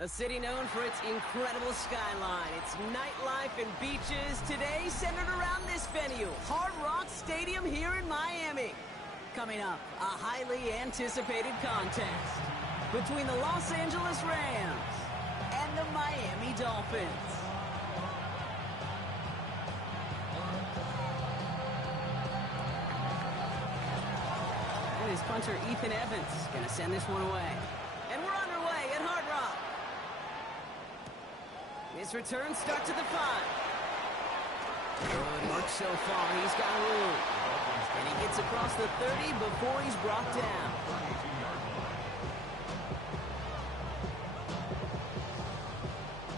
A city known for its incredible skyline, its nightlife and beaches, today centered around this venue, Hard Rock Stadium here in Miami. Coming up, a highly anticipated contest between the Los Angeles Rams and the Miami Dolphins. And his punter Ethan Evans gonna send this one away. And we're underway at Hard Rock. His return starts at the 5. Good work so far. He's got room. And he gets across the 30 before he's brought down.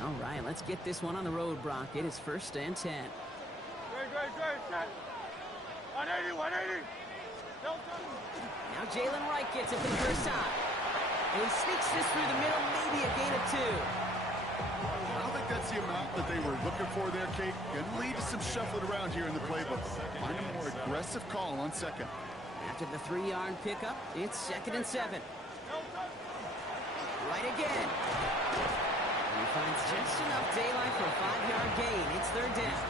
All right, let's get this one on the road, Brock. It is 1st and 10. Great. 180, 180. Now Jalen Wright gets it for the first time. And he sneaks this through the middle, maybe a gain of 2. I don't think that's the amount that they were looking for there, Kate. Going to lead to some shuffling around here in the playbook. Find a more aggressive call on second. After the 3-yard pickup, it's 2nd and 7. Right again. He finds just enough daylight for a 5-yard gain. It's 3rd down.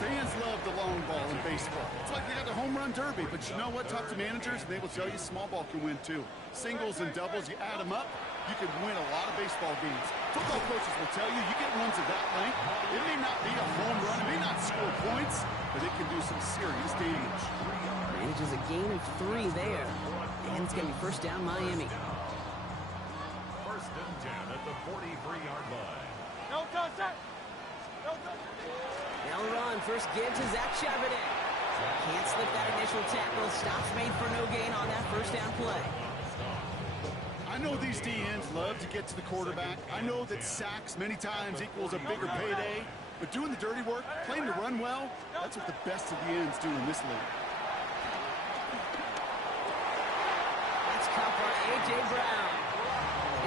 Fans love the long ball in baseball. It's like they got the home run derby, but you know what? Talk to managers, and they will tell you small ball can win too. Singles and doubles, you add them up, you can win a lot of baseball games. Football coaches will tell you, you get runs of that length, it may not be a home run, it may not score points, but it can do some serious damage. Manages a gain of 3 there. And it's going to be 1st down Miami. 1st and 10 at the 43-yard line. No touch. They'll run. First give to Zach Charbonnet. Can't slip that initial tackle. Stops made for no gain on that 1st down play. I know these DNs love to get to the quarterback. I know that sacks many times equals a bigger payday. But doing the dirty work, playing to run well, that's what the best of the ends do in this league. That's caught by A.J. Brown.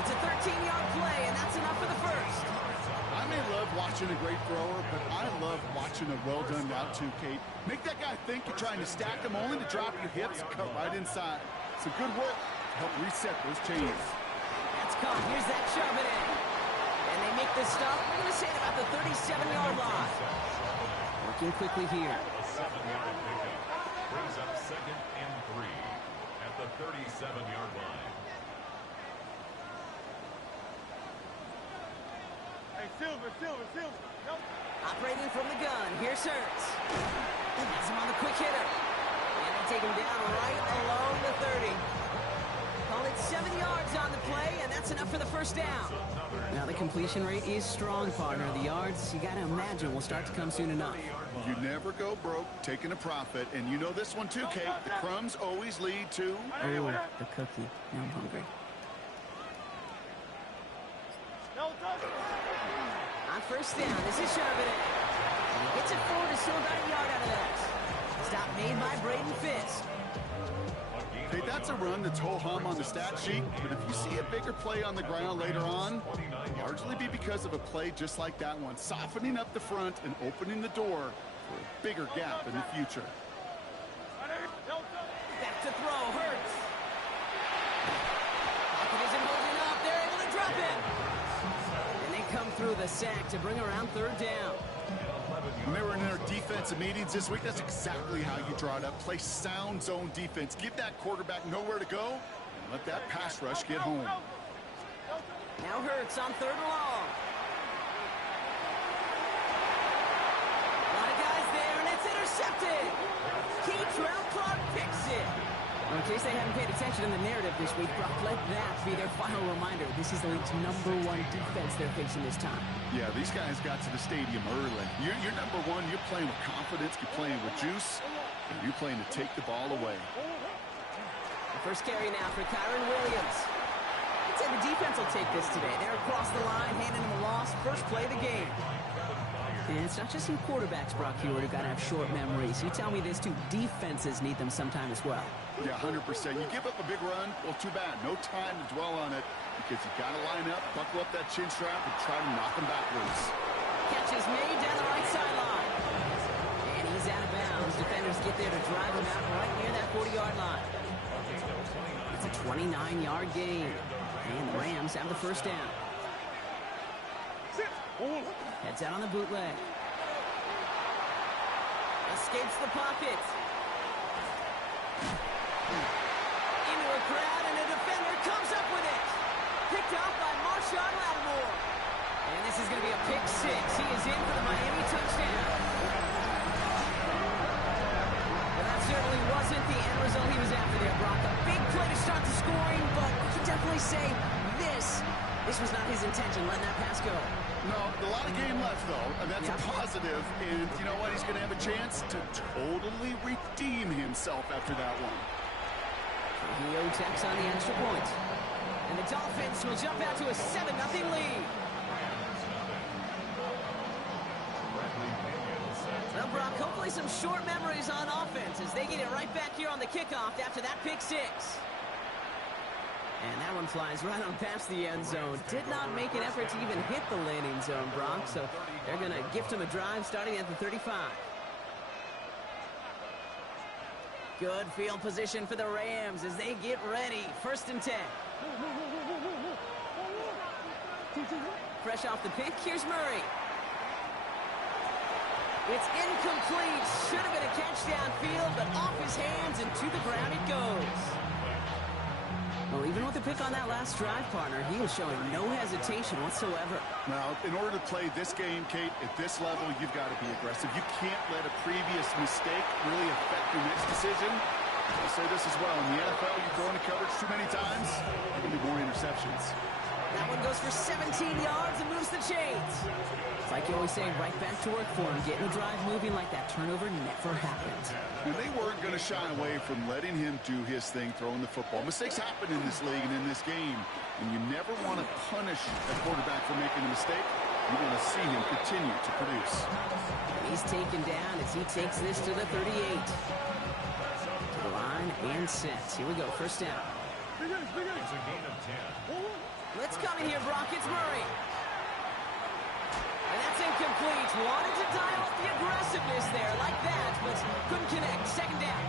It's a 13-yard play, and that's enough for the 1st. I may love watching a great thrower, but I love watching a well-done route too, Kate. Make that guy think you're trying to stack him only to drop your hips and cut right inside. Some good work to help reset those chains. That's caught. Here's that Charbonnet. And they make the stop. We're going to say it about the 37-yard line. Working quickly here. A 7-yard pickup brings up 2nd and 3 at the 37-yard line. Hey, Silver. Nope. Operating from the gun. Here's Hurts. That's him on the quick hitter. And they take him down right along the 30. Call it 7 yards on the play, and that's enough for the 1st down. Now the completion rate is strong, partner. The yards, you got to imagine, will start to come soon enough. You never go broke taking a profit, and you know this one too, Kate. The crumbs always lead to... Oh, the cookie. Now I'm hungry. No touch. On 1st down, this is Charbonnet. And he gets it forward, is still about a yard out of that. Stop made by Braden Fisk. Hey, that's a run that's ho-hum on the stat sheet, but if you see a bigger play on the ground later on, largely be because of a play just like that one, softening up the front and opening the door for a bigger gap in the future. Back to throw, Hurts. Pocket isn't holding up. They're able to drop it. And they come through the sack to bring around 3rd down. When they were in their defensive meetings this week, that's exactly how you draw it up. Play sound zone defense. Give that quarterback nowhere to go, and let that pass rush get home. Now Hurts on 3rd and long. A lot of guys there, and it's intercepted. Keytrell Clark picks it. Well, in case they haven't paid attention in the narrative this week, Brock, let that be their final reminder. This is the league's #1 defense they're facing this time. Yeah, these guys got to the stadium early. You're number 1. You're playing with confidence. You're playing with juice. And you're playing to take the ball away. The first carry now for Kyron Williams. I'd say the defense will take this today. They're across the line, handing him a loss. First play of the game. And it's not just some quarterbacks, Brock Hewitt, who got to have short memories. You tell me this, too. Defenses need them sometime as well. Yeah, 100%. You give up a big run, well, too bad. No time to dwell on it because you got to line up, buckle up that chin strap, and try to knock them backwards. Catch is made down the right sideline. And he's out of bounds. Defenders get there to drive him out right near that 40-yard line. It's a 29-yard gain. And the Rams have the 1st down. Heads out on the bootleg. Escapes the pocket. Into a crowd, and a defender comes up with it. Picked up by Marshawn Lattimore. And this is going to be a pick six. He is in for the Miami touchdown. Well, that certainly wasn't the end result he was after there, Brock. A big play to start the scoring, but we can definitely say this was not his intention, letting that pass go. No, a lot of game left, though, and that's a positive. And you know what? He's going to have a chance to totally redeem himself after that one. Trujillo tacks on the extra point. And the Dolphins will jump out to a 7-0 lead. Well, Brock, hopefully some short memories on offense as they get it right back here on the kickoff after that pick six. And that one flies right on past the end zone. Did not make an effort to even hit the landing zone, Brock. So they're going to gift him a drive starting at the 35. Good field position for the Rams as they get ready. 1st and 10. Fresh off the pick, here's Murray. It's incomplete. Should have been a catch downfield, but off his hands and to the ground it goes. Well, even with the pick on that last drive, partner, he was showing no hesitation whatsoever. Now, in order to play this game, Kate, at this level, you've got to be aggressive. You can't let a previous mistake really affect your next decision. I'll say this as well. In the NFL, you throw into coverage too many times, there can be more interceptions. That one goes for 17 yards and moves the chains. It's like you always say, right back to work for him. Getting the drive moving like that turnover never happened. And they weren't going to shy away from letting him do his thing, throwing the football. Mistakes happen in this league and in this game. And you never want to punish a quarterback for making a mistake. You want to see him continue to produce. He's taken down as he takes this to the 38. To the line and set. Here we go, 1st down. It's a gain of 10. Let's come in here, Brock. It's Murray. And that's incomplete. Wanted to dial up the aggressiveness there like that, but couldn't connect. 2nd down.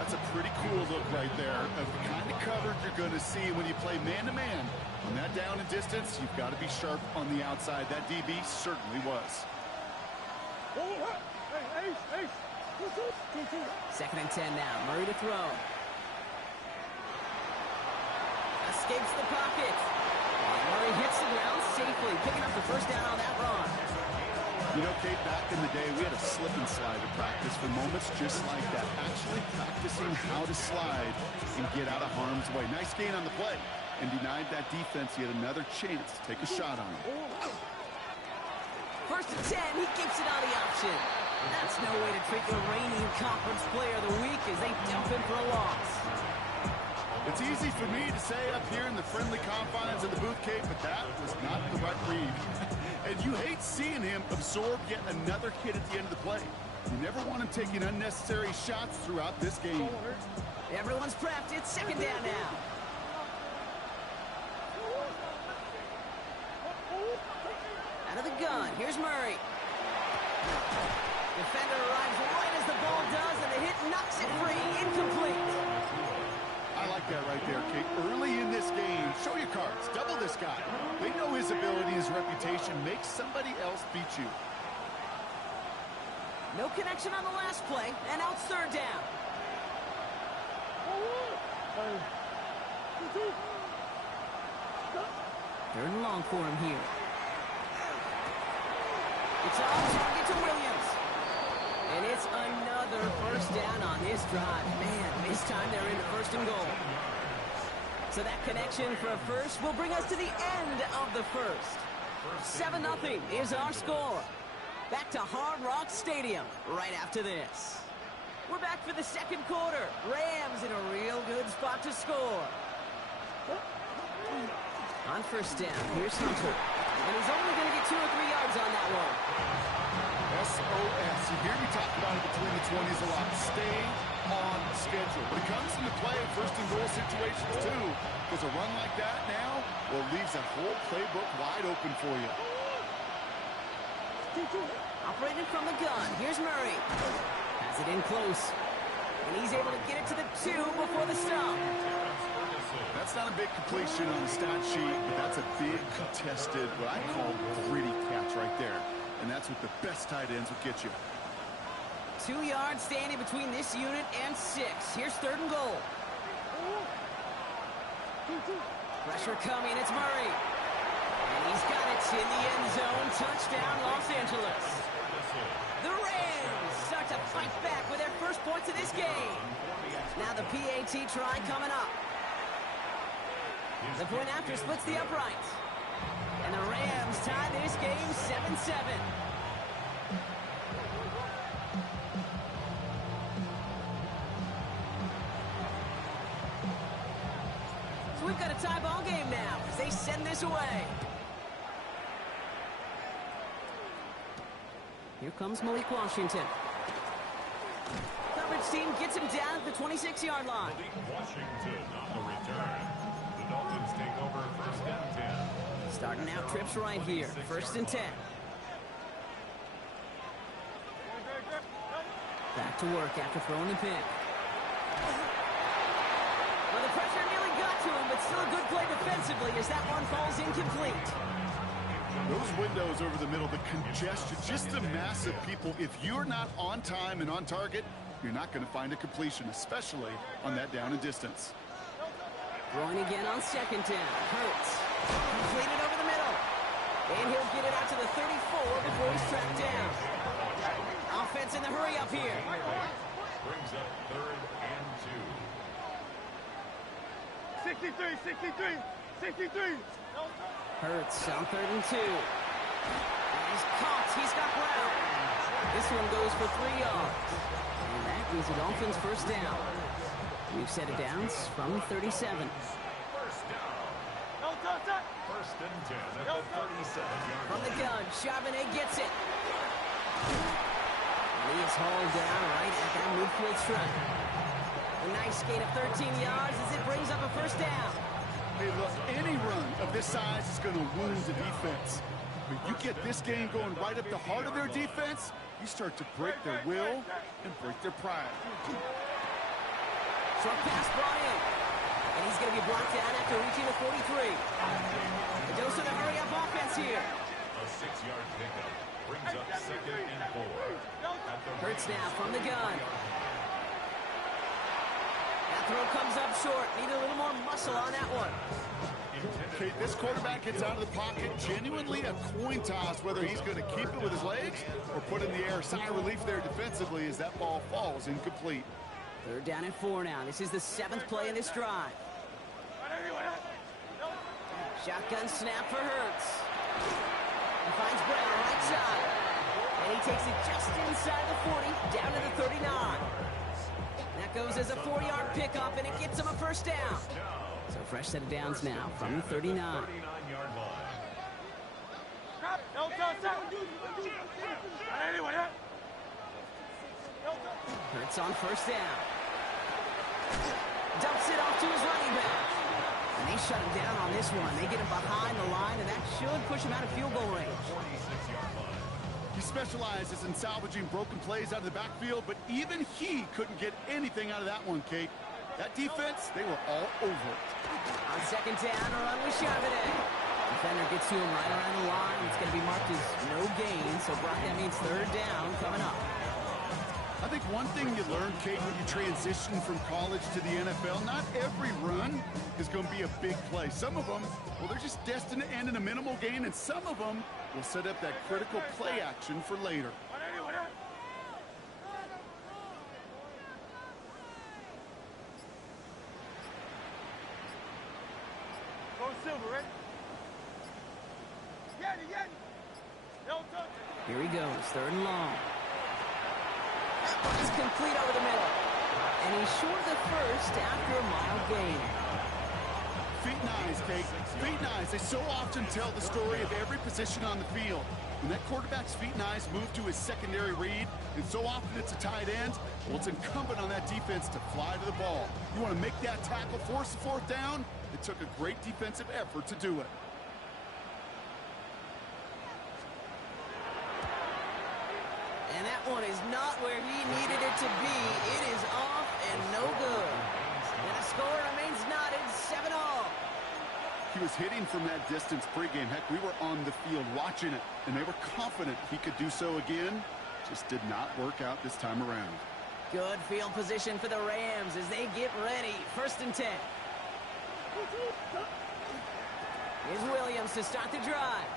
That's a pretty cool look right there of the kind of coverage you're going to see when you play man-to-man. On that down and distance, you've got to be sharp on the outside. That DB certainly was. 2nd and 10 now. Murray to throw. Escapes the pocket. And Murray hits the ground safely, picking up the 1st down on that run. You know, Kate, back in the day, we had a slip and slide to practice for moments just like that. Actually practicing how to slide and get out of harm's way. Nice gain on the play. And denied that defense yet another chance to take a shot on him. 1st and 10, he keeps it on the option. That's no way to treat the reigning conference player of the week as they dump him for a loss. It's easy for me to say up here in the friendly confines of the booth, Kate, but that was not the right read. And you hate seeing him absorb yet another hit at the end of the play. You never want him taking unnecessary shots throughout this game. Everyone's prepped. It's 2nd down now. Out of the gun. Here's Murray. Defender arrives right as the ball does, and the hit knocks it free. Incomplete. I like that right there, Kate. Early in this game, show your cards. Double this guy. They know his ability, his reputation. Make somebody else beat you. No connection on the last play, and now it's 3rd down. 3rd and long for him here. It's on target to Williams. And it's another 1st down on this drive. Man, this time they're into 1st and goal. So that connection for a first will bring us to the end of the 1st. 7-0 is our score. Back to Hard Rock Stadium right after this. We're back for the 2nd quarter. Rams in a real good spot to score. On 1st down, here's Hunter. And he's only going to get 2 or 3 yards on that one. SOS. You hear me talk about it between the 20s a lot. Stay on schedule. When it comes into play in 1st and goal situations too, because a run like that now, well, leaves that whole playbook wide open for you. Operated from the gun. Here's Murray. Has it in close. And he's able to get it to the 2 before the stop. That's not a big completion on the stat sheet, but that's a big contested, what I call gritty catch right there. And that's what the best tight ends will get you. 2 yards standing between this unit and 6. Here's 3rd and goal. Pressure coming. It's Murray. And he's got it in the end zone. Touchdown, Los Angeles. The Rams start to fight back with their first points of this game. Now the PAT try coming up. The point after splits the uprights. And the Rams tie this game 7-7. So we've got a tie ball game now as they send this away. Here comes Malik Washington. Coverage team gets him down at the 26-yard line. Malik Washington on the return. The Dolphins take over 1st and 10. Starting out trips right here. 1st and 10. Back to work after throwing the pick. Well, the pressure nearly got to him, but still a good play defensively as that one falls incomplete. Those windows over the middle, the congestion, just the mass of people. If you're not on time and on target, you're not going to find a completion, especially on that down and distance. Throwing again on 2nd down. Hurts. Completed over the middle. And he'll get it out to the 34 before he's tracked down. Offense in the hurry up here. Brings up 3rd and 2. 63. Hurts on 3rd and 2. He's caught. He's got Brown. This one goes for 3 yards. And that gives the Dolphins 1st down. We've set it down from 37. 1st down. 1st and 10 at the 37-yard From the gun, Charbonnet gets it. And he is hauled down right at that midfield stripe. A nice skate of 13 yards as it brings up a 1st down. Hey, look, any run of this size is going to wound the defense. But you get this game going right up the heart of their defense, you start to break their will and break their pride. Short pass brought in. And he's going to be blocked down after reaching the 43. The dose of the hurry-up offense here. A 6-yard pickup brings up 2nd and 4. Hurts now from the gun. That throw comes up short. Need a little more muscle on that one. Okay, this quarterback gets out of the pocket, genuinely a coin toss, whether he's going to keep it with his legs or put in the air. Sigh of relief there defensively as that ball falls incomplete. 3rd down and 4 now. This is the 7th play in this drive. Shotgun snap for Hurts. He finds Brown right side. And he takes it just inside the 40, down to the 39. That goes as a 4-yard pickup, and it gets him a 1st down. So fresh set of downs now from the 39. 39-yard line. Hurts on 1st down. Dumps it off to his running back. And they shut him down on this one. They get him behind the line, and that should push him out of field goal range. 46-yard line. He specializes in salvaging broken plays out of the backfield, but even he couldn't get anything out of that one, Kate. That defense, they were all over it. On 2nd down, a run with Charbonnet. Defender gets to him right around the line. It's going to be marked as no gain, so Brock, that means 3rd down coming up. I think one thing you learn, Kate, when you transition from college to the NFL, not every run is going to be a big play. Some of them, well, they're just destined to end in a minimal gain, and some of them will set up that critical play action for later. Go Silver, ready? Here he goes, 3rd and long. He's complete over the middle. And he's short of the 1st after a mild gain. Feet and eyes, Kate. Feet and eyes. They so often tell the story of every position on the field. When that quarterback's feet and eyes move to his secondary read, and so often it's a tight end, well, it's incumbent on that defense to fly to the ball. You want to make that tackle, force the 4th down? It took a great defensive effort to do it. And that one is not where he needed it to be. It is off and no good. And the score remains knotted 7-7. he was hitting from that distance pregame. Heck, we were on the field watching it, and they were confident he could do so again. Just did not work out this time around. Good field position for the Rams as they get ready. 1st and 10. Here's Williams to start the drive.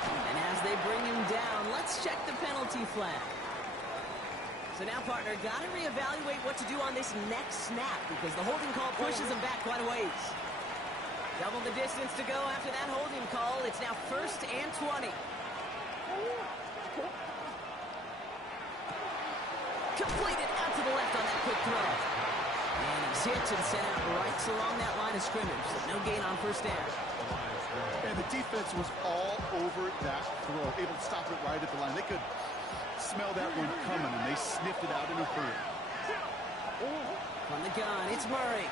And as they bring him down, let's check the penalty flag. So now, partner, got to reevaluate what to do on this next snap because the holding call pushes him back quite a ways. Double the distance to go after that holding call. It's now 1st and 20. Completed out to the left on that quick throw. And he's hit and sent out right along that line of scrimmage. So no gain on 1st down. And the defense was all over that throw, able to stop it right at the line. They could smell that one coming, and they sniffed it out in a hurry. From the gun, it's Murray.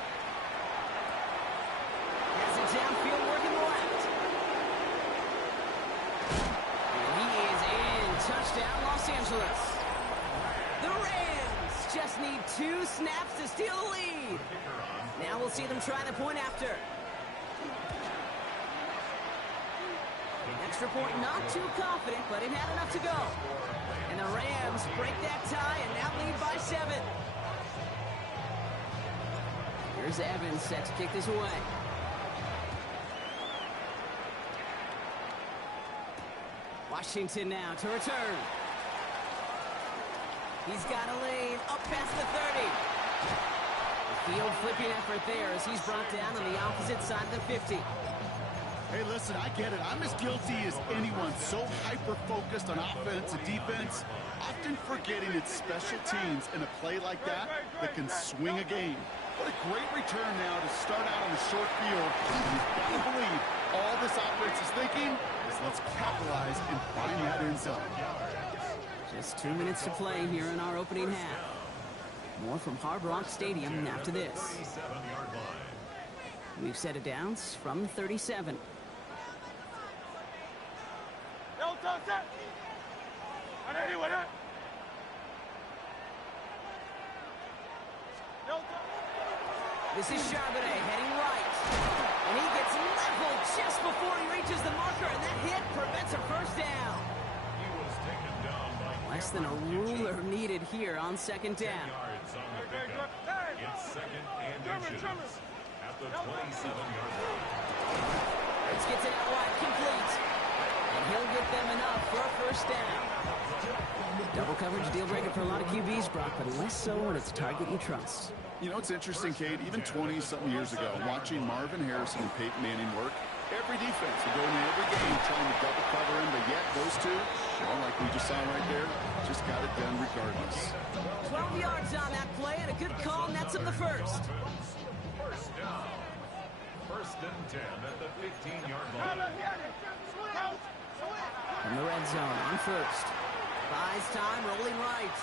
Has it downfield working left. And he is in. Touchdown, Los Angeles. The Rams just need 2 snaps to steal the lead. Now we'll see them try the point after. Extra point, not too confident, but it had enough to go. And the Rams break that tie and now lead by 7. Here's Evans set to kick this away. Washington now to return. He's got a lane up past the 30. The field flipping effort there as he's brought down on the opposite side of the 50. Hey, listen, I get it. I'm as guilty as anyone. So hyper-focused on offense and defense, often forgetting it's special teams in a play like that that can swing a game. What a great return now to start out on the short field. You've got to believe all this offense is thinking is let's capitalize and find that end zone. Just 2 minutes to play here in our opening half. More from Hard Rock Stadium after this. 37-yard line. We've set it down from 37. This is Charbonnet heading right. And he gets leveled just before he reaches the marker, and that hit prevents a 1st down. He was taken down by Less than a ruler needed here on 2nd down. yards on the pickup. It's 2nd and inches at the 27-yard line. Let's get it out wide, complete. And he'll get them enough for a 1st down. Double coverage deal breaker for a lot of QBs, Brock, but less so when it's a target you trust. You know, it's interesting, Kate, even 20-something years ago, watching Marvin Harrison and Peyton Manning work, every defense would go into every game trying to double cover him, but yet those two, well, like we just saw right there, just got it done regardless. 12 yards on that play, and a good call nets him the 1st. 1st down. 1st and 10 at the 15-yard line. From the red zone on 1st. Buys time, rolling right.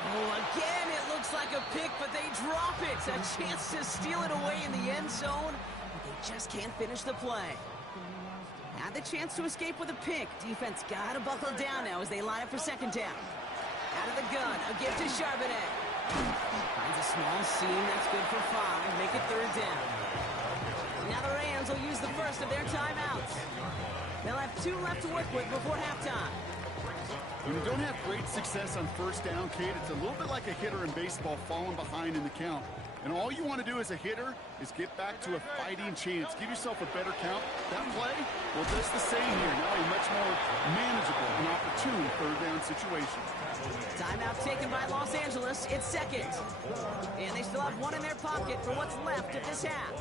Oh, again, it looks like a pick, but they drop it. A chance to steal it away in the end zone, but they just can't finish the play. Had the chance to escape with a pick. Defense got to buckle down now as they line up for 2nd down. Out of the gun, a give to Charbonnet. Finds a small seam, that's good for 5. Make it 3rd down. Now the Rams will use the 1st of their timeouts. They'll have 2 left to work with before halftime. When you don't have great success on 1st down, Kate, it's a little bit like a hitter in baseball falling behind in the count. And all you want to do as a hitter is get back to a fighting chance. Give yourself a better count. That play, well, that's the same here. Now a much more manageable and opportune 3rd down situation. Timeout taken by Los Angeles. It's 2nd. And they still have 1 in their pocket for what's left of this half.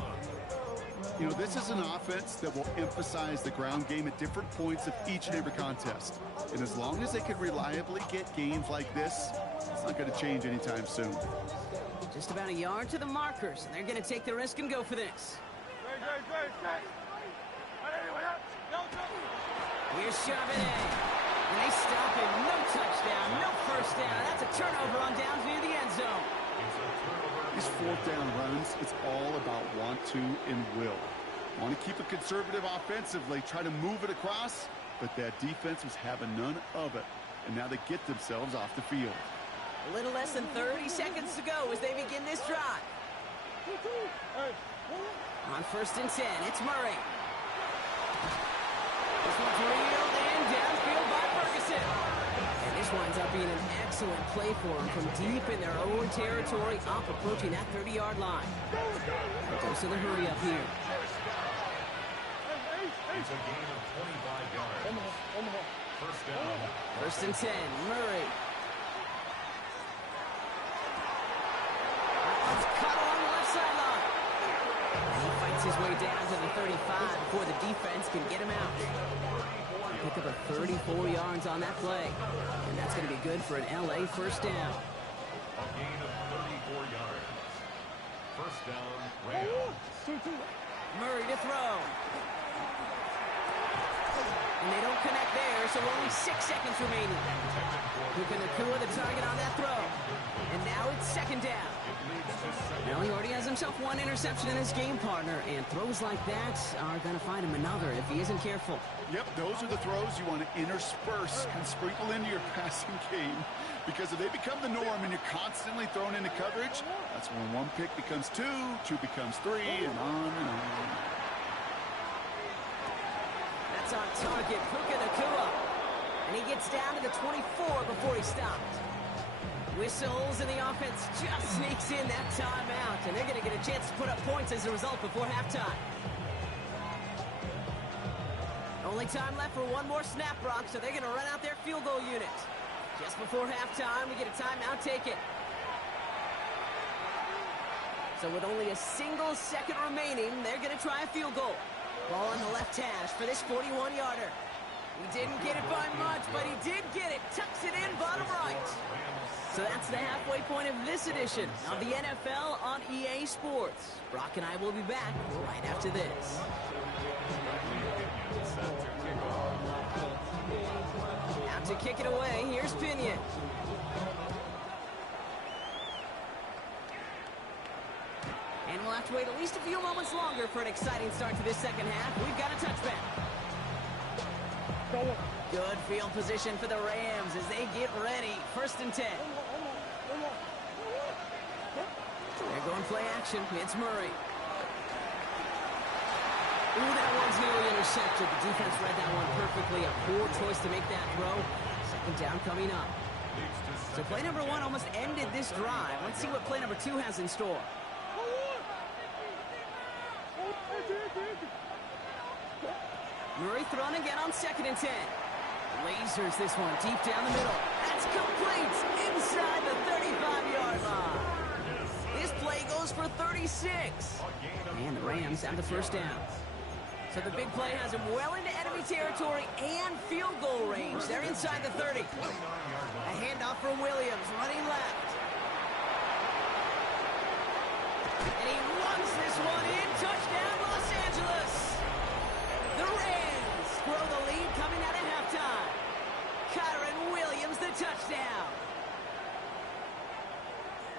You know, this is an offense that will emphasize the ground game at different points of each and every contest. And as long as they can reliably get gains like this, it's not going to change anytime soon. Just about a yard to the markers, and they're going to take the risk and go for this. Here's Charbonnet. And they stop him. No touchdown, no 1st down. That's a turnover on downs near the end zone. These 4th down runs, it's all about want to and will. Want to keep it conservative offensively, try to move it across, but that defense was having none of it. And now they get themselves off the field. A little less than 30 seconds to go as they begin this drive. On 1st and 10, it's Murray. This one's reeled in downfield by Ferguson. And this winds up being an excellent play for them from deep in their own territory, up approaching that 30-yard line. Goes to the hurry up here. It's a gain of 25 yards. First down. 1st and 10, Murray. That one's cut along the left sideline. And he fights his way down to the 35 before the defense can get him out. Pick up a 34 yards on that play. And that's going to be good for an LA first down. A gain of 34 yards. First down, Rams. Murray to throw. And they don't connect there, so only 6 seconds remaining. Puka Nacua the target on that throw. And now it's 2nd down. Now he already has himself 1 interception in his game, partner, and throws like that are going to find him another if he isn't careful. Yep, those are the throws you want to intersperse and sprinkle into your passing game. Because if they become the norm and you're constantly thrown into coverage, that's when 1 pick becomes 2, 2 becomes 3, and on and on. That's on target, Puka Nacua. And he gets down to the 24 before he stopped. Whistles, and the offense just sneaks in that timeout. And they're going to get a chance to put up points as a result before halftime. Only time left for 1 more snap, Brock, so they're going to run out their field goal unit. Just before halftime, we get a timeout taken. So with only a single second remaining, they're going to try a field goal. Ball on the left hash for this 41-yarder. He didn't get it by much, but he did get it. Tucks it in bottom right. So that's the halfway point of this edition of the NFL on EA Sports. Brock and I will be back right after this. Out to kick it away, here's Pinion. And we'll have to wait at least a few moments longer for an exciting start to this second half. We've got a touchback. Good field position for the Rams as they get ready. 1st and 10. They're going play action. It's Murray. Ooh, that one's nearly intercepted. The defense read that one perfectly. A poor choice to make that throw. 2nd down coming up. So play number 1 almost ended this drive. Let's see what play number 2 has in store. Murray thrown again on 2nd and 10. Lasers this one deep down the middle. That's complete inside the 35-yard line. This play goes for 36. And the Rams have the first down. So the big play has him well into enemy territory and field goal range. They're inside the 30. A handoff for Williams, running left. And he runs this one in. Touchdown, Los Angeles. The Rams grow the lead coming out of halftime. Kyren Williams, the touchdown.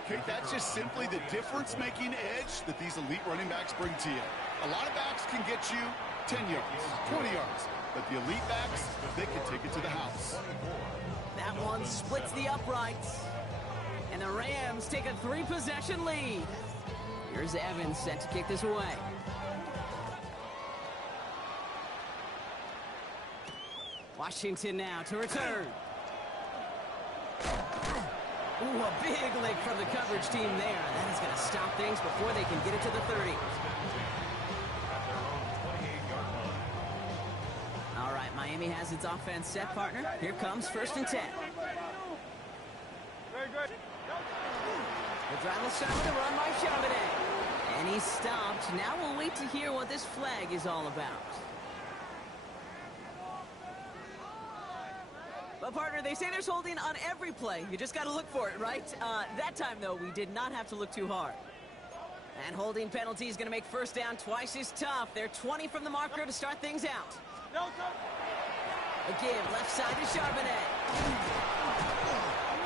Okay, that's just simply the difference-making edge that these elite running backs bring to you. A lot of backs can get you 10 yards, 20 yards, but the elite backs, they can take it to the house. That one splits the uprights, and the Rams take a 3-possession lead. Here's Evans set to kick this away. Washington now to return. Ooh, a big lick from the coverage team there. That is going to stop things before they can get it to the 30. All right, Miami has its offense set, partner. Here comes 1st and 10. Very good. The drive will start with a run by Charbonnet. And he's stopped. Now we'll wait to hear what this flag is all about. But, partner, they say there's holding on every play. You just got to look for it, right? That time, though, we did not have to look too hard. And holding penalty is going to make 1st down twice as tough. They're 20 from the marker to start things out. Again, left side to Charbonnet.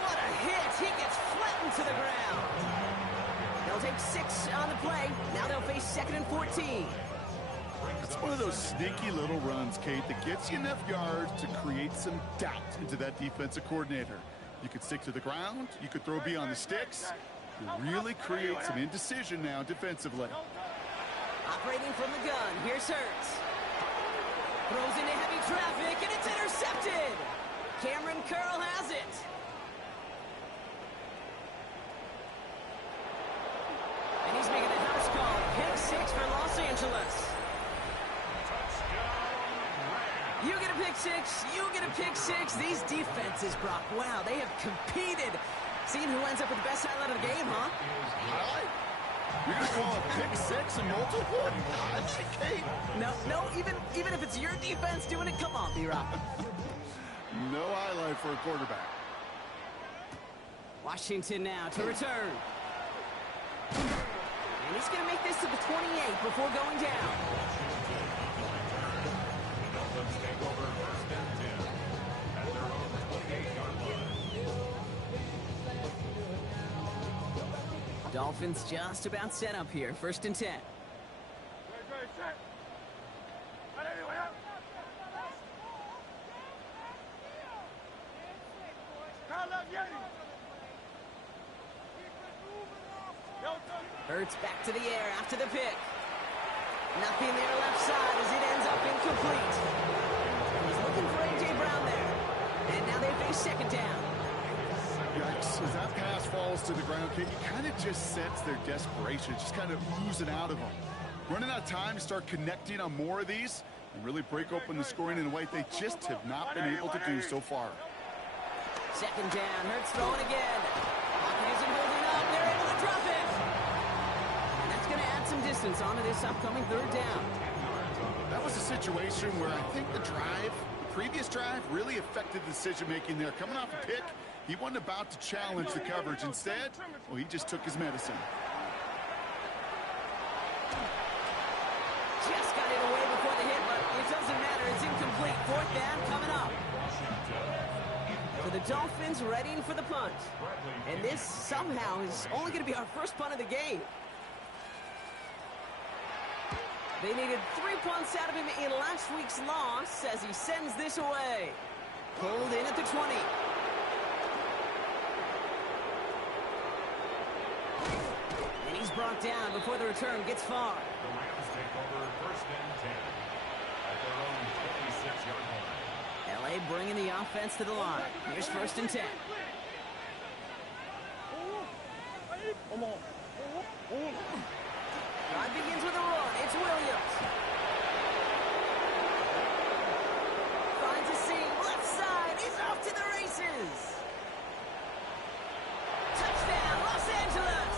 What a hit! He gets flattened to the ground. They'll take 6 on the play. Now they'll face 2nd and 14. It's one of those sneaky little runs, Kate, that gets you enough yards to create some doubt into that defensive coordinator. You could stick to the ground. You could throw beyond the sticks. really create some indecision now defensively. Operating from the gun, here's Hurts. Throws into heavy traffic, and it's intercepted! Cameron Curl has it. And he's making the house call. Pick 6 for Los Angeles. You get a pick 6, you get a pick 6. These defenses, Brock, wow, they have competed. Seeing who ends up with the best highlight of the game, huh? Highlight? You're going to call a pick 6 and multiple? Kate. No, even if it's your defense doing it, come on, B-Rock. No highlight for a quarterback. Washington now to return. And he's going to make this to the 28 before going down. Dolphins take over first and 10 at their own 28-yard line. Dolphins just about set up here. First and 10. Ready, set. Anyway, up. Kyle out, Yeti. Hurts back to the air after the pick. Nothing there left side as it ends up incomplete. He's looking for A.J. Brown there. And now they face second down. Yikes, as that pass falls to the ground, Kate, you kind of just sense their desperation, just kind of oozing out of them. Running out of time to start connecting on more of these and really break open the scoring in a way they just have not been able to do so far. Second down, Hurts throwing again. Pocket isn't holding up, they're able to drop it. And that's going to add some distance onto this upcoming third down. That was a situation where I think the previous drive, really affected the decision-making there. Coming off a pick, he wasn't about to challenge the coverage. Instead, well, he just took his medicine. Just got it away before the hit, but it doesn't matter. It's incomplete. Fourth down coming up. So the Dolphins readying for the punt. And this somehow is only going to be our first punt of the game. They needed 3 punts out of him in last week's loss as he sends this away. Pulled in at the 20. And he's brought down before the return gets far. The Rams take over first and 10 at their own 26-yard line. LA bringing the offense to the line. Here's first and 10. Drive begins with a run. It's Williams. Finds a seam. Left side. He's off to the races. Touchdown, Los Angeles.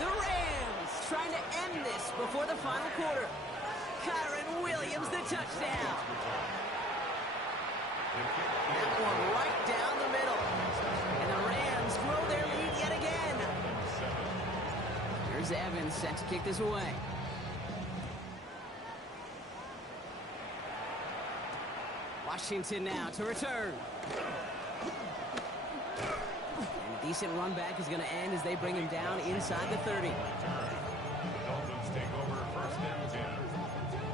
The Rams trying to end this before the final quarter. Kyren Williams, the touchdown. That one right down the middle. And the Rams grow their lead yet again. Here's Evans set to kick this away. Washington now to return. And a decent run back is going to end as they bring him down inside the 30. Dolphins take over first and 10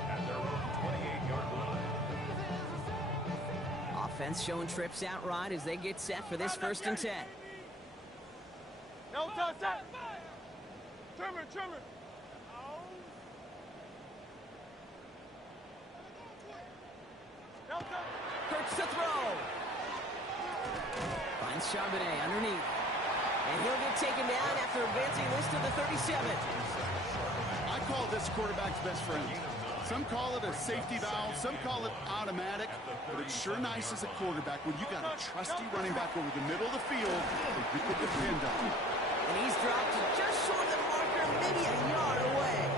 at their own 28-yard line. Offense showing trips out right as they get set for this first and 10. No touch that. Trimmer. Hurts to throw. Finds Charbonnet underneath. And he'll get taken down after advancing this to the 37. I call this quarterback's best friend. Some call it a safety valve, some call it automatic, but it's sure nice as a quarterback when you got a trusty running back over the middle of the field that you can depend on. And he's dropped just short of the marker, maybe a yard away.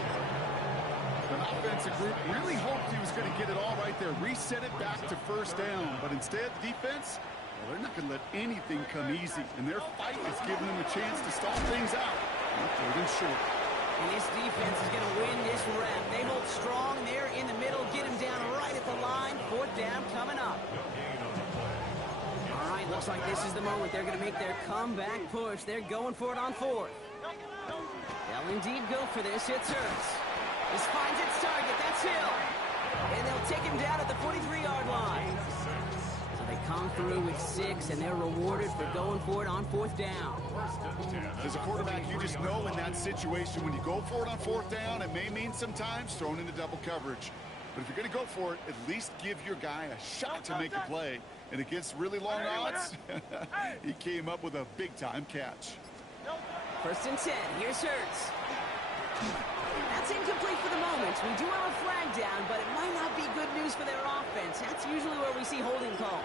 The offensive group really hoped he was going to get it all right there, reset it back to first down, but instead, defense, well, they're not going to let anything come easy, and their fight is giving them a chance to stall things out. Third and short. And this defense is going to win this rep. They hold strong there in the middle, get him down right at the line. Fourth down coming up. All right, looks like this is the moment they're going to make their comeback push. They're going for it on fourth. They'll indeed go for this. It's Hurts. This finds its target. That's Hill. And they'll take him down at the 43-yard line. So they come through with 6, and they're rewarded for going for it on 4th down. As a quarterback, you just know in that situation when you go for it on 4th down, it may mean sometimes thrown into double coverage. But if you're going to go for it, at least give your guy a shot to make a play. And against really long odds, he came up with a big-time catch. 1st and 10. Here's Hurts. That's incomplete for the moment. We do have a flag down, but it might not be good news for their offense. That's usually where we see holding calls.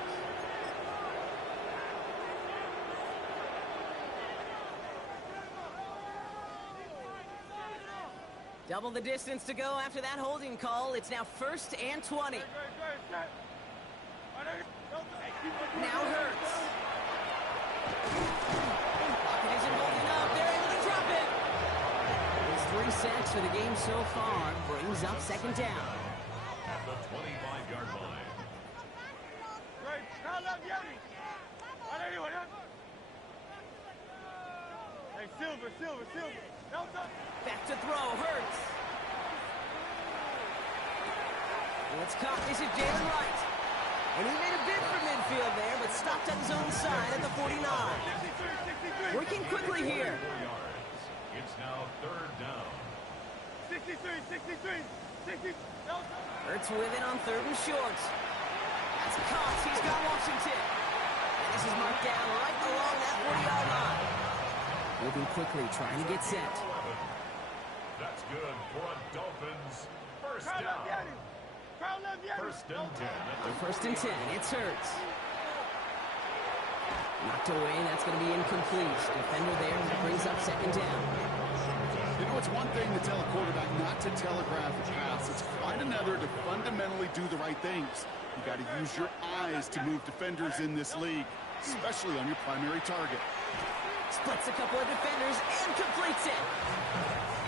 Double the distance to go after that holding call. It's now 1st and 20. Now Hurts. Pocket isn't holding up. They're able to drop it. His 3 sacks for the game so far brings up 2nd down. At the 25-yard line. Hey, Silver. Back to throw, Hurts. It's caught. This is Jalen Wright. And he made a bid for midfield there, but stopped at his own side at the 49. Working quickly here. 4 yards. It's now 3rd down. 63. Hurts with it on 3rd and short. That's Cox. He's got Washington. And this is marked down right along that 40-yard line. Moving quickly, trying to get set. That's good for a Dolphins 1st down. 1st and 10. They're 1st and 10. It's Hurts. Knocked away. That's going to be incomplete. Defender there brings up 2nd down. You know, it's one thing to tell a quarterback not to telegraph a pass. It's quite another to fundamentally do the right things. You got to use your eyes to move defenders in this league, especially on your primary target. Splits a couple of defenders and completes it.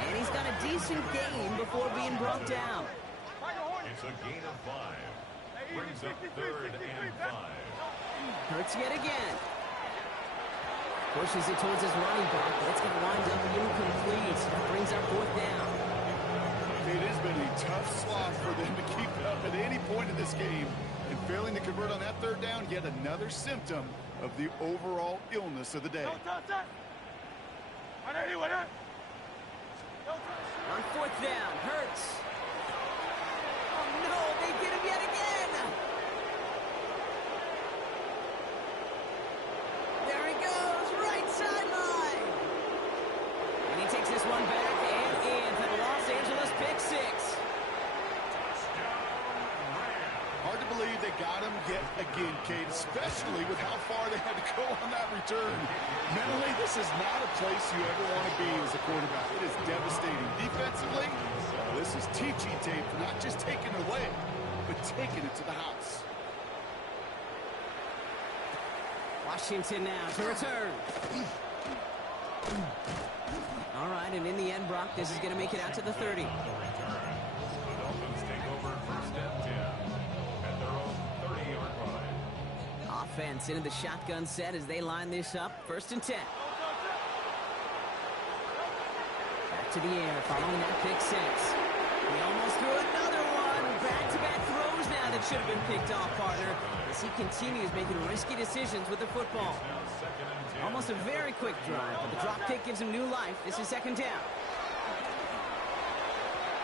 And he's got a decent game before being brought down. It's a gain of 5. Brings up 3rd and 5. Hurts yet again. Pushes it towards his running back, but it's going to wind up incomplete. That brings up 4th down. It has been a tough slog for them to keep up at any point in this game. And failing to convert on that 3rd down, yet another symptom of the overall illness of the day. On 4th down, Hurts. Oh no, they get him yet again. There he goes, right sideline. And he takes this one back and in for the Los Angeles pick 6. Hard to believe they got him yet again, Kate, especially with how far they had to go on that return. Mentally, this is not a place you ever want to be as a quarterback. It is devastating. Defensively, this is teaching tape for not just taking it away, but taking it to the house. Washington now to return. All right, and in the end, Brock, this is going to make it out to the 30. The Dolphins take over 1st and 10 at their own 30-yard line. Offense into the shotgun set as they line this up. 1st and 10. Back to the air following that pick 6. He almost threw another one. Back-to-back throws now that should have been picked off, partner, as he continues making risky decisions with the football. Now 2nd and 10. Almost a very quick drive, but the drop kick gives him new life. This is 2nd down.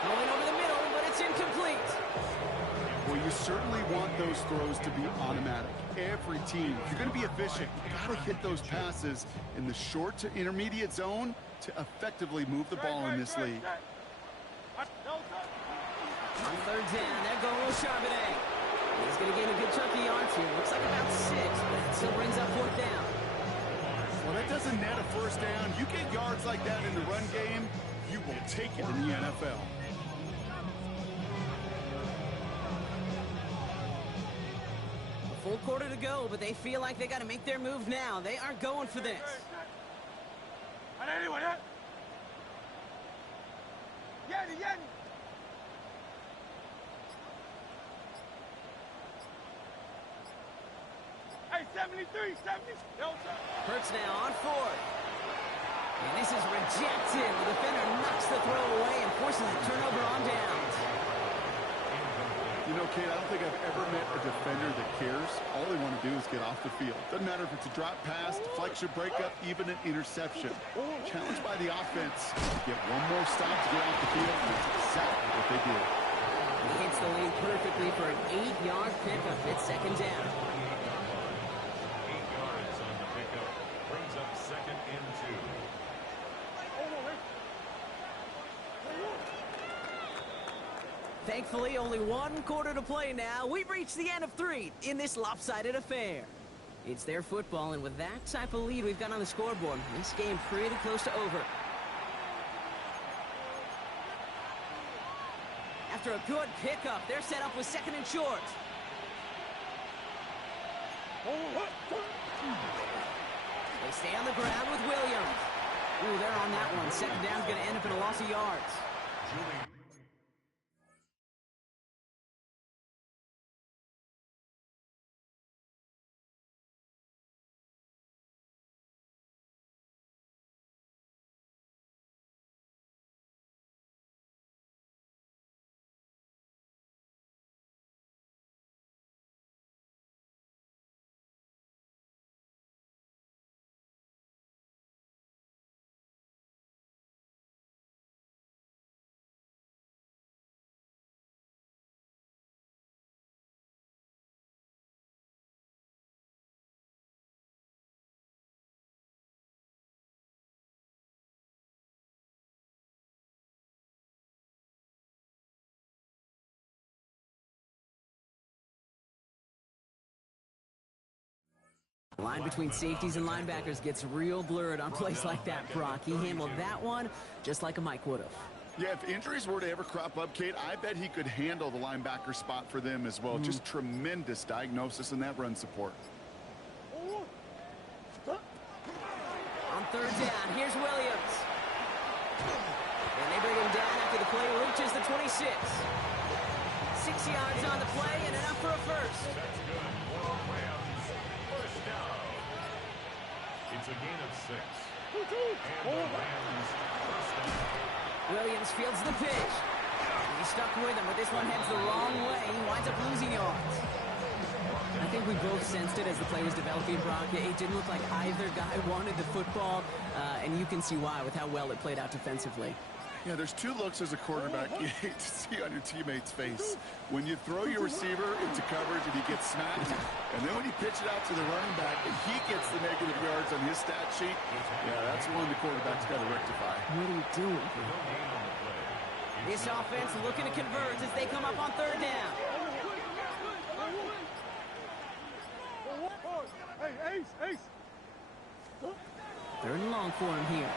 Going over the middle, but it's incomplete. Well, you certainly want those throws to be automatic. Every team, if you're going to be efficient, you got to hit those passes in the short to intermediate zone to effectively move the ball in this league. On 3rd down, there goes Charbonnet. He's going to gain a good chunk of yards here. Looks like about 6, but it still brings up 4th down. Well, that doesn't net a 1st down. You get yards like that in the run game, you will take it in the NFL. A full quarter to go, but they feel like they got to make their move now. They are going for this. Hey, 73, 70. Hurts now on 4th. And this is rejected. The defender knocks the throw away and forces a turnover on downs. Incomplete. You know, Kate, I don't think I've ever met a defender that cares. All they want to do is get off the field. Doesn't matter if it's a drop pass, deflection, breakup, even an interception. Challenged by the offense. Get one more stop to get off the field, and that's exactly what they did. He hits the lane perfectly for an 8-yard pickup. It's second down. 8 yards on the pickup. Brings up second and 2. Thankfully, only one quarter to play now. We've reached the end of 3 in this lopsided affair. It's their football, and with that type of lead we've got on the scoreboard, this game pretty close to over. After a good pickup, they're set up with second and short. They stay on the ground with Williams. Ooh, they're on that one. Second down's going to end up in a loss of yards. Julian. The line between safeties and linebackers gets real blurred on plays like that, Brock. He handled that one just like a Mike would have. Yeah, if injuries were to ever crop up, Kate, I bet he could handle the linebacker spot for them as well. Just tremendous diagnosis in that run support. On third down, here's Williams. And they bring him down after the play reaches the 26. 6 yards on the play and enough for a first. That's good. For Rams. First down. It's a gain of 6. And the Rams first down. Williams fields the pitch. He's stuck with him, but this one heads the wrong way. He winds up losing yards. I think we both sensed it as the play was developing, Brock. It didn't look like either guy wanted the football, and you can see why with how well it played out defensively. Yeah, there's 2 looks as a quarterback you hate to see on your teammate's face. When you throw your receiver into coverage and he gets smacked, and then when you pitch it out to the running back and he gets the negative yards on his stat sheet, yeah, that's one the quarterback's got to rectify. What are you doing? No gain on the play. This offense looking to convert as they come up on third down. Hey, Ace. Third and long for him here.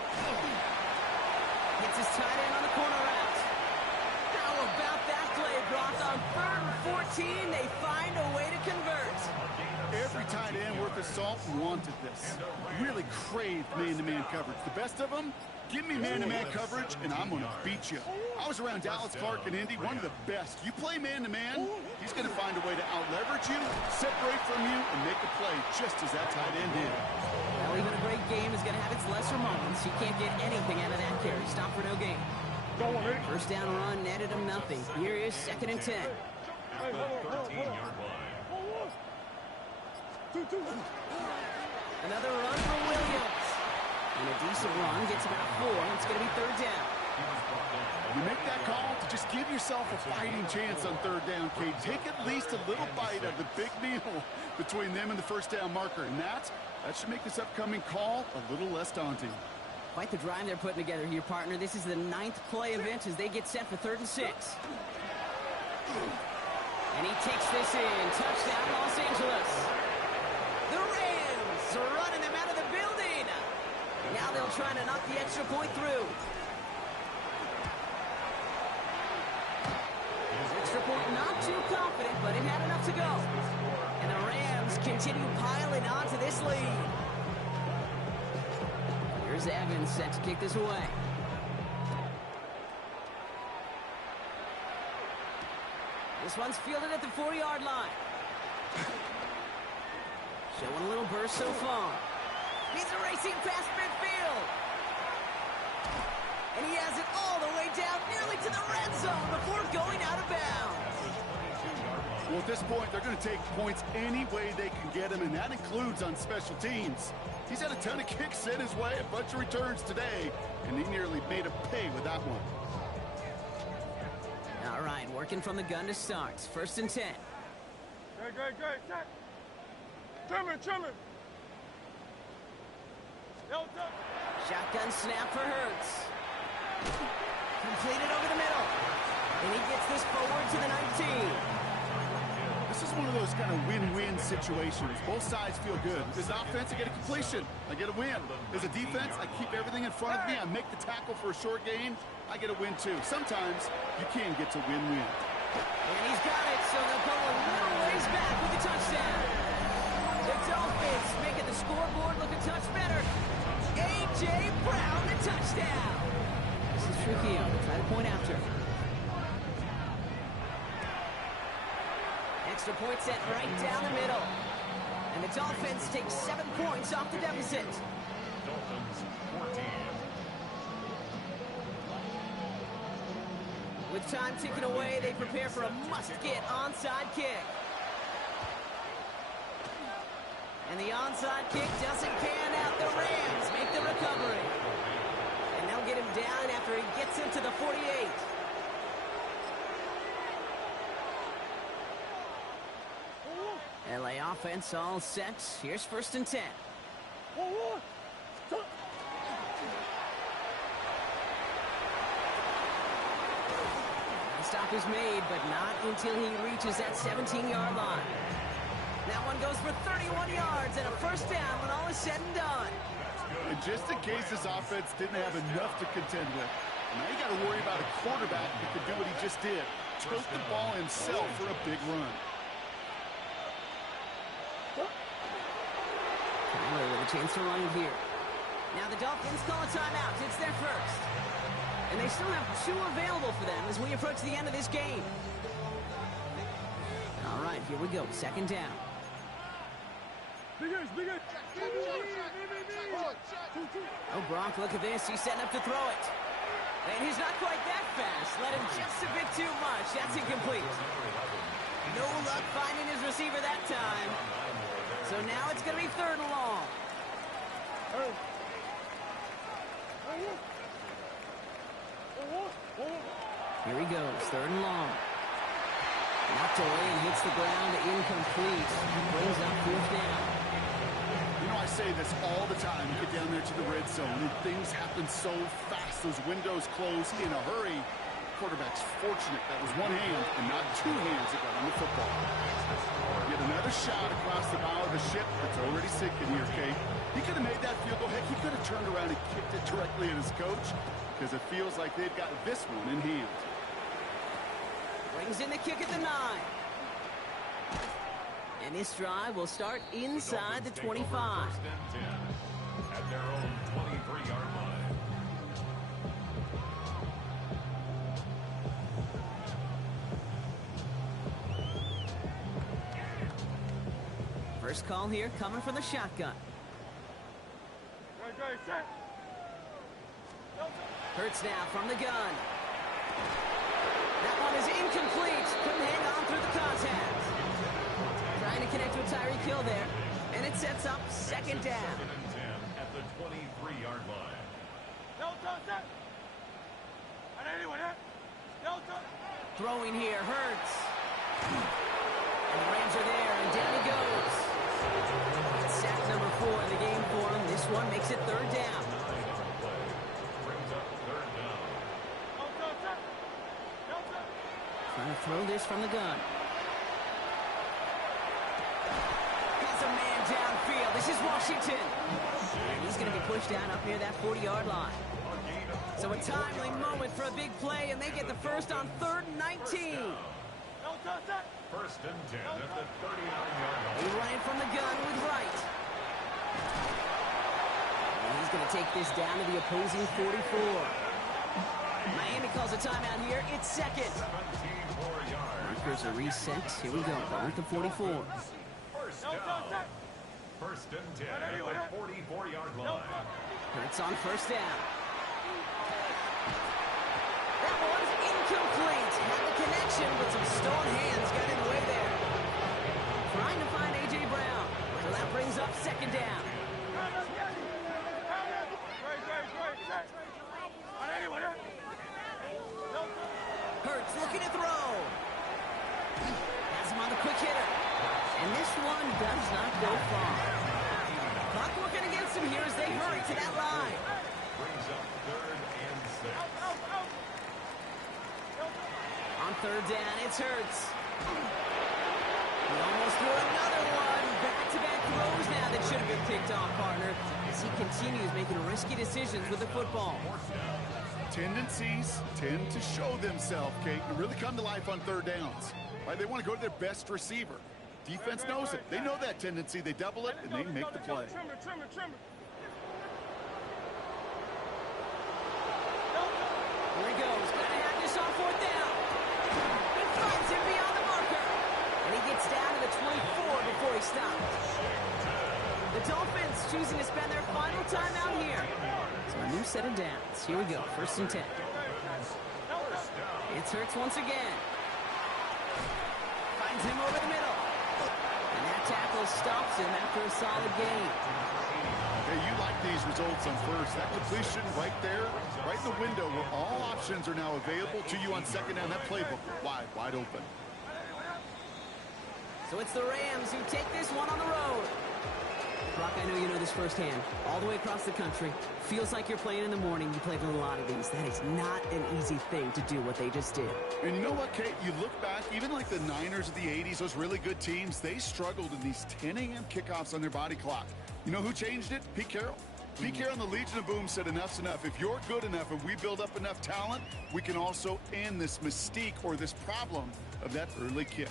Gets his tight end on the corner route. How about that play, Brock? On 3rd and 14, they find a way to convert. Every tight end worth his salt wanted this. Really craved man-to-man coverage. The best of them, give me man-to-man coverage, and I'm going to beat you. I was around Dallas Clark and Indy, one of the best. You play man-to-man, he's going to find a way to out-leverage you, separate from you, and make a play just as that tight end did. Well, even a great game is going to have its lesser moments. You can't get anything out of that carry. Stop for no gain. First down run netted him nothing. Here is 2nd and 10. At the 13-yard line. Another run for Williams. And a decent run gets about 4. It's going to be 3rd down. You make that call to just give yourself a fighting chance on 3rd down, Kate. Take at least a little bite of the big meal between them and the first down marker. And that should make this upcoming call a little less daunting. Quite the drive they're putting together here, partner. This is the 9th play event as they get set for 3rd and 6. And he takes this in. Touchdown, Los Angeles. The Rams are running them out of the building. Now they'll try to knock the extra point through. Extra point not too confident, but it had enough to go. And the Rams continue piling onto this lead. Here's Evans set to kick this away. This one's fielded at the 4-yard line. Showing a little burst so far. He's a racing past midfield. And he has it all the way down nearly to the red zone before going out of bounds. Well, at this point, they're going to take points any way they can get them, and that includes on special teams. He's had a ton of kicks sent his way, a bunch of returns today, and he nearly made him pay with that one. All right, working from the gun to start. 1st and 10. Great. Set. Trimmer. Delta. Shotgun snap for Hurts. Completed over the middle. And he gets this forward to the 19. This is one of those kind of win-win situations. Both sides feel good. As an offense, I get a completion. I get a win. As a defense, I keep everything in front of me. I make the tackle for a short gain. I get a win, too. Sometimes you can get to win-win. And he's got it, so they'll go a little ways back with the touchdown. The Dolphins making the scoreboard look a touch better. A.J. Brown, the touchdown. This is tricky. Try to point after. Extra point set right down the middle. And the Dolphins take 7 points off the deficit. Dolphins 14. With time ticking away, they prepare for a must-get onside kick. And the onside kick doesn't pan out. The Rams make the recovery. And they'll get him down after he gets into the 48. LA offense all set. Here's 1st and 10. The stop is made, but not until he reaches that 17-yard line. That one goes for 31 yards and a 1st down when all is said and done. And just in case this offense didn't have enough to contend with, now you got to worry about a quarterback who could do what he just did. Took the ball himself for a big run. Kyler with a chance to run it here. Now the Dolphins call a timeout. It's their first. And they still have 2 available for them as we approach the end of this game. All right, here we go. 2nd down. Oh, Gronk, look at this. He's setting up to throw it. And he's not quite that fast. Let him just a bit too much. That's incomplete. No luck finding his receiver that time. So now it's going to be 3rd and long. Here he goes, 3rd and long. Knocked away and hits the ground, incomplete. Brings up 4th down. You know, I say this all the time. You get down there to the red zone, and things happen so fast. Those windows close in a hurry. Quarterback's fortunate that was one hand and not 2 hands that got on the football. Yet another shot across the bow of the ship that's already sinking here, Kate. He could have made that field goal. Heck, he could have turned around and kicked it directly at his coach because it feels like they've got this one in hand. Brings in the kick at the 9. And this drive will start inside the 25. 1st and 10 at their own 23-yard line. First call here coming from the shotgun. Great. Set. Hurts now from the gun. That one is incomplete. Couldn't hang on through the contact. Trying to connect with Tyreek Hill there. And it sets up 2nd down. 2nd and 10 at the 23-yard line. Delta, set. And anyone hit? Delta. Throwing here, Hurts. And the Rams are there, and down he goes. It's sack number 4 in the game for him. This one makes it 3rd down. 9 on the play. Brings up 3rd down. Delta, set. Delta. Trying to throw this from the gun. Has a man downfield. This is Washington. And he's going to be pushed down up near that 40-yard line. So a timely moment for a big play, and they get the first on 3rd and 19. Delta, set. 1st and 10 at the 39-yard line. He ran from the gun with Wright. And he's going to take this down to the opposing 44. Miami calls a timeout here. It's 2nd. 17 more yards. Markers are reset. Here we go. Ball at the 44. 1st down. 1st and 10 at the 44-yard line. Hurts on 1st down. That one's incomplete. Had the connection, but some stone hands got in the way there. trying to find A.J. Brown. So that brings up second down. Hurts looking to throw. Has him on the quick hitter. And this one does not go far. Clock working against him here as they hurry to that line. Brings up 3rd and 6. On third down, it's Hurts. He almost threw another one. Back-to-back throws now that should have been picked off, partner, as he continues making risky decisions with the football. Tendencies tend to show themselves, Kate, and really come to life on third downs. Right? They want to go to their best receiver. Defense knows it. They know that tendency. They double it, and they make the play. Trimmer. Here he goes. Gonna have this on fourth down. He finds him beyond the marker. And he gets down to the 24 before he stops. The Dolphins choosing to spend their final time out here. So a new set of downs. Here we go. 1st and 10. It's Hurts once again. Finds him over the middle. And that tackle stops him after a solid gain. Hey, you like these results on first. That completion right there, right in the window where all options are now available to you on second down. That playbook wide open. So it's the Rams who take this one on the road. Brock, I know you know this firsthand. All the way across the country. Feels like you're playing in the morning. You played with a lot of these. That is not an easy thing to do what they just did. And you know what, Kate? You look back, even like the Niners of the 80s, those really good teams, they struggled in these 10 a.m. kickoffs on their body clock. You know who changed it? Pete Carroll. Pete Carroll and the Legion of Boom said enough's enough. If you're good enough and we build up enough talent, we can also end this mystique or this problem of that early kick.